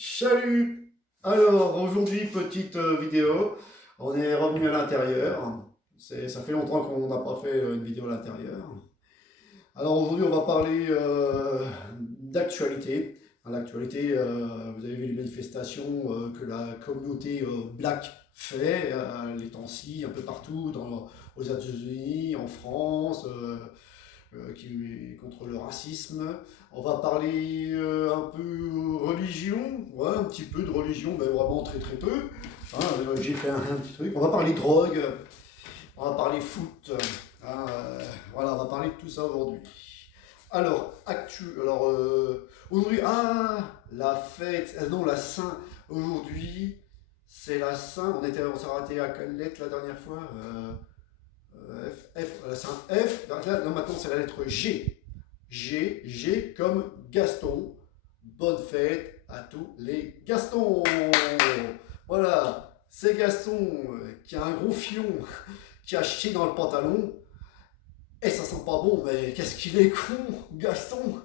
Salut! Alors, aujourd'hui, petite vidéo. On est revenu à l'intérieur. Ça fait longtemps qu'on n'a pas fait une vidéo à l'intérieur. Alors, aujourd'hui, on va parler d'actualité. L'actualité, vous avez vu les manifestations que la communauté black fait les temps-ci, un peu partout, aux États-Unis, en France. Contre le racisme. On va parler un peu religion, ouais, un petit peu de religion, mais vraiment très très peu. Hein, j'ai fait un petit truc. On va parler drogue, on va parler foot. Hein, voilà, on va parler de tout ça aujourd'hui. Alors, aujourd'hui, la fête, non, la Saint. Aujourd'hui, c'est la Saint. On s'est arrêté à quelle lettre la dernière fois c'est un F. Donc là, maintenant, c'est la lettre G. G comme Gaston. Bonne fête à tous les Gastons. Voilà, c'est Gaston qui a un gros fion qui a chié dans le pantalon. Et ça sent pas bon, mais qu'est-ce qu'il est con, Gaston.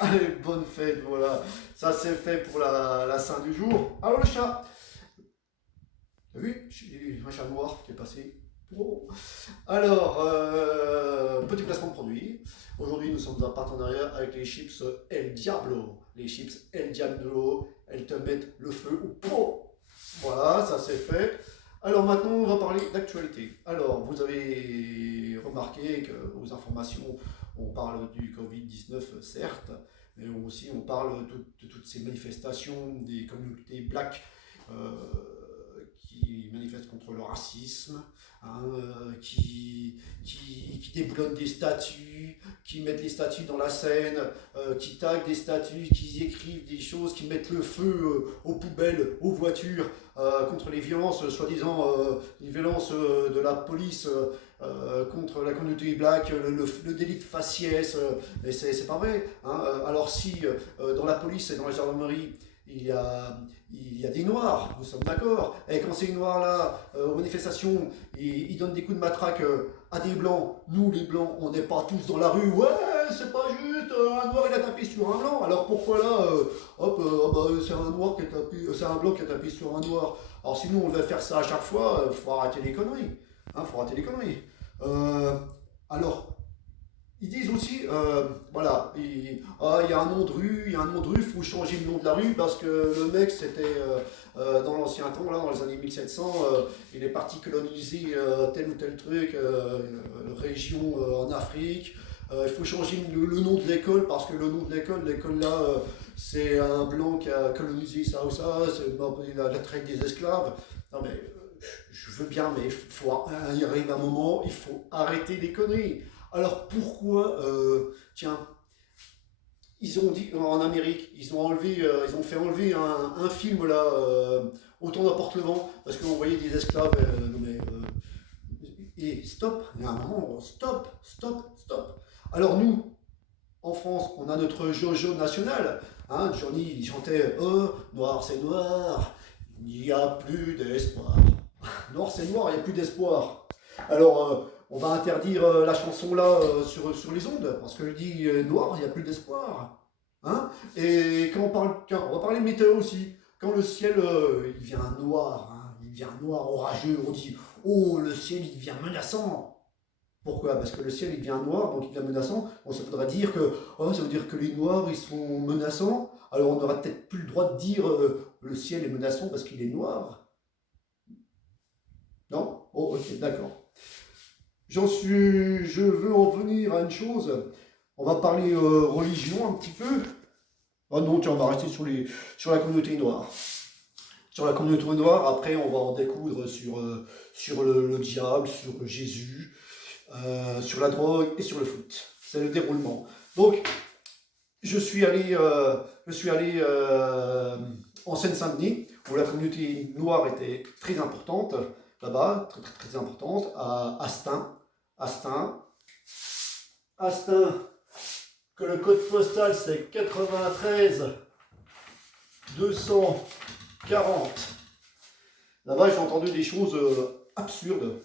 Allez, bonne fête, voilà. Ça, c'est fait pour la Saint du jour. Alors, le chat. T'as vu? J'ai un chat noir qui est passé. Oh. Alors, petit placement de produit. Aujourd'hui, nous sommes en partenariat avec les chips El Diablo. Les chips El Diablo, elles te mettent le feu au pot. Voilà, ça c'est fait. Alors maintenant, on va parler d'actualité. Alors, vous avez remarqué que aux informations, on parle du Covid-19, certes, mais aussi on parle de toutes ces manifestations des communautés black qui manifestent contre le racisme, hein, qui déboulonnent des statues, qui mettent les statues dans la Seine, qui taguent des statues, qui écrivent des choses, qui mettent le feu aux poubelles, aux voitures, contre les violences, soi-disant les violences de la police contre la communauté black, le délit de faciès, mais c'est pas vrai. Hein. Alors si dans la police et dans la gendarmerie, il y a des noirs, nous sommes d'accord. Et quand ces noirs-là, aux manifestations, ils donnent des coups de matraque à des blancs, nous les blancs, on n'est pas tous dans la rue, ouais, c'est pas juste, un noir il a tapé sur un blanc, alors pourquoi là, c'est un noir qui a tapé, c'est un blanc qui a tapé sur un noir. Alors si nous on veut faire ça à chaque fois, faut arrêter les conneries. Hein, faut arrêter les conneries. Euh, alors, ils disent aussi, voilà, il y a un nom de rue, il y a un nom de rue, il faut changer le nom de la rue parce que le mec, c'était dans l'ancien temps, là, dans les années 1700, il est parti coloniser tel ou tel truc, région en Afrique. Il faut changer le nom de l'école parce que le nom de l'école là, c'est un blanc qui a colonisé ça ou ça, c'est la traite des esclaves. Non mais, je veux bien, mais il arrive un moment, il faut arrêter les conneries. Alors pourquoi, tiens, ils ont dit en Amérique, ils ont fait enlever un film là, Autant n'importe le vent, parce qu'on voyait des esclaves. Et stop, il y a un moment, stop. Alors nous, en France, on a notre Jojo national. Hein, Johnny, il chantait Noir c'est noir, il n'y a plus d'espoir. Noir c'est noir, il n'y a plus d'espoir. Alors, on va interdire la chanson là sur les ondes, parce que je dis noir, il n'y a plus d'espoir. Hein. Et quand on parle, tiens, on va parler météo aussi. Quand le ciel il devient noir, hein, il devient noir, orageux, on dit oh le ciel il devient menaçant. Pourquoi? Parce que le ciel il devient noir, donc il devient menaçant. Bon, ça voudrait dire que ça veut dire que les noirs ils sont menaçants. Alors on n'aura peut-être plus le droit de dire le ciel est menaçant parce qu'il est noir. Non? Oh ok, d'accord. Je veux en venir à une chose. On va parler religion un petit peu. Ah non, tiens, on va rester sur la communauté noire. Sur la communauté noire, après, on va en découdre sur le diable, sur Jésus, sur la drogue et sur le foot. C'est le déroulement. Donc, je suis allé en Seine-Saint-Denis, où la communauté noire était très importante, là-bas, très importante, à Astin. Astin, que le code postal c'est 93 240. Là-bas, j'ai entendu des choses absurdes,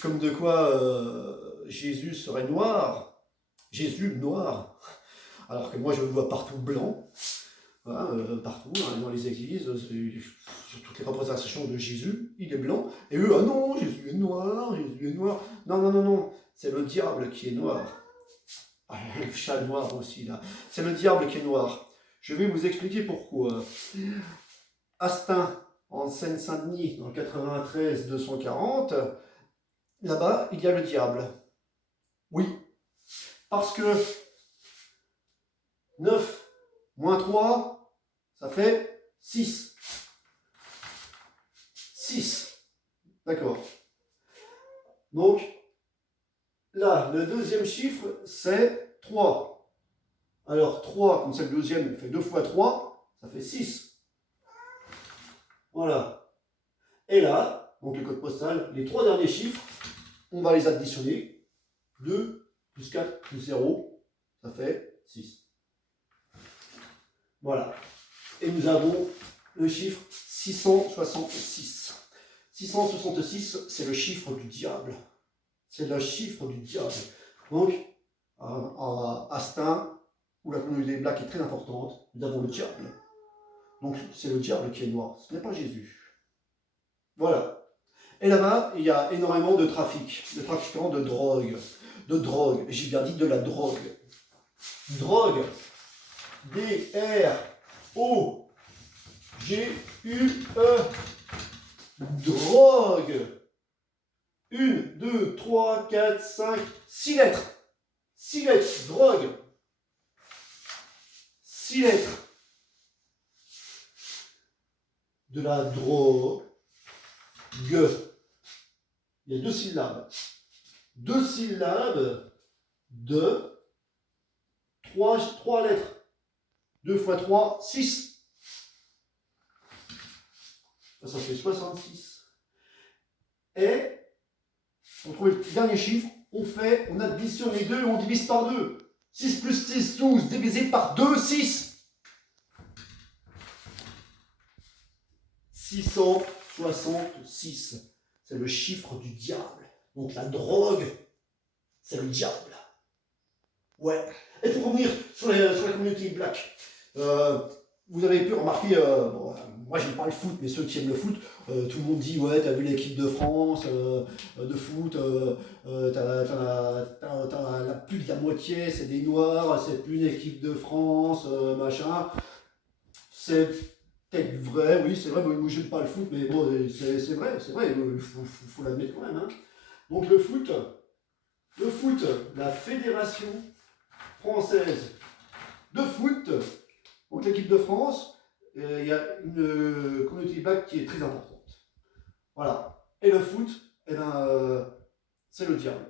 comme de quoi Jésus serait noir. Jésus noir. Alors que moi, je le vois partout blanc. Voilà, partout, hein, dans les églises, sur toutes les représentations de Jésus, il est blanc. Et eux, ah non, Jésus est noir, Jésus est noir. Non, non, non, non, c'est le diable qui est noir. Ah, le chat noir aussi, là. C'est le diable qui est noir. Je vais vous expliquer pourquoi. Astin, en Seine-Saint-Denis, dans le 93 240, là-bas, il y a le diable. Oui, parce que 9 moins 3, ça fait 6. 6. D'accord. Donc, là, le deuxième chiffre, c'est 3. Alors, 3, comme c'est le deuxième, on fait 2 fois 3, ça fait 6. Voilà. Et là, donc le code postal, les 3 derniers chiffres, on va les additionner. 2 plus 4 plus 0, ça fait 6. Voilà. Et nous avons le chiffre 666. 666, c'est le chiffre du diable. C'est le chiffre du diable. Donc, à Astin, où la communauté black est très importante, nous avons le diable. Donc, c'est le diable qui est noir. Ce n'est pas Jésus. Voilà. Et là-bas, il y a énormément de trafiquants de drogue. De drogue. J'ai bien dit de la drogue. Drogue. D-R-O-G-U-E. Drogue. 1, 2, 3, 4, 5, 6 lettres. 6 lettres. Drogue. 6 lettres. De la drogue. Il y a 2 syllabes. 2 syllabes de 3 lettres. 2 fois 3, 6. Ça fait 66. Et on trouve le dernier chiffre, on additionne les deux, on divise par 2. 6 plus 6, 12, divisé par 2, 6. 666. C'est le chiffre du diable. Donc la drogue, c'est le diable. Ouais. Et pour revenir sur la communauté black, vous avez pu remarquer, bon, moi j'aime pas le foot, mais ceux qui aiment le foot, tout le monde dit ouais, t'as vu l'équipe de France de foot, t'as plus de la moitié, c'est des noirs, c'est plus une équipe de France, machin. C'est peut-être vrai, oui, c'est vrai, moi j'aime pas le foot, mais bon, c'est vrai, il faut l'admettre quand même. Hein. Donc le foot, la Fédération française de foot, donc l'équipe de France, il y a une communauté black qui est très importante. Voilà. Et le foot, eh ben, c'est le diable.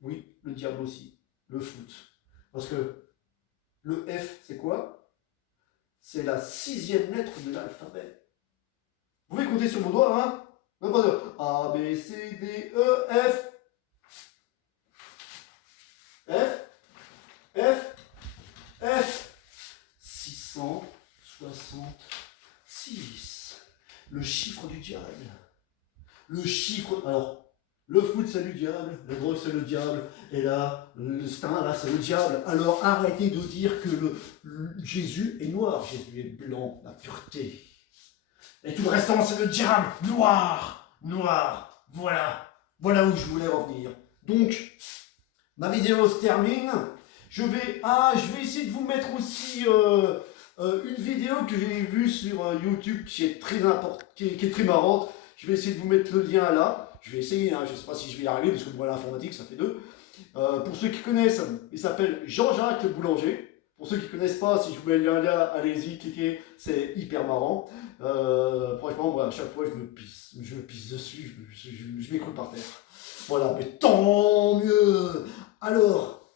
Oui, le diable aussi. Le foot. Parce que le F, c'est quoi? C'est la 6e lettre de l'alphabet. Vous pouvez compter sur mon doigt, hein? Non, pas de A, B, C, D, E, F. F. F. F. 666. Le chiffre du diable. Le chiffre. Alors, le foot c'est du diable, la drogue c'est le diable, et là, le stain là c'est le diable. Alors arrêtez de dire que Jésus est noir, Jésus est blanc, la pureté. Et tout le restant c'est le diable, noir, noir. Voilà, voilà où je voulais revenir. Donc, ma vidéo se termine. Je vais essayer de vous mettre aussi une vidéo que j'ai vue sur YouTube qui est très marrante. Je vais essayer de vous mettre le lien là. Je vais essayer, hein, je ne sais pas si je vais y arriver, parce que moi l'informatique ça fait 2. Pour ceux qui connaissent, il s'appelle Jean-Jacques Boulanger. Pour ceux qui ne connaissent pas, si je vous mets le lien là, allez-y, cliquez, c'est hyper marrant. Franchement, moi, à chaque fois je me pisse dessus, je m'écroule par terre. Voilà, mais tant mieux. Alors,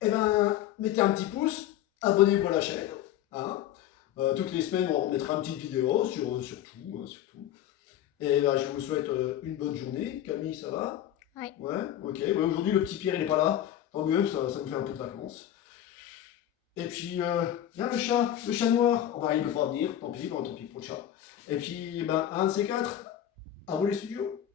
eh ben, mettez un petit pouce, abonnez-vous à la chaîne. Hein. Toutes les semaines, on mettra une petite vidéo sur tout. Et ben, je vous souhaite une bonne journée. Camille, ça va? Ouais. Ouais, ok. Ouais, aujourd'hui, le petit Pierre, il n'est pas là. Tant mieux, ça me fait un peu de vacances. Et puis, il y a le chat noir. Oh, bah, il ne peut pas venir, tant pis pour le chat. Et puis, ben, un de ces quatre, à vous les studios.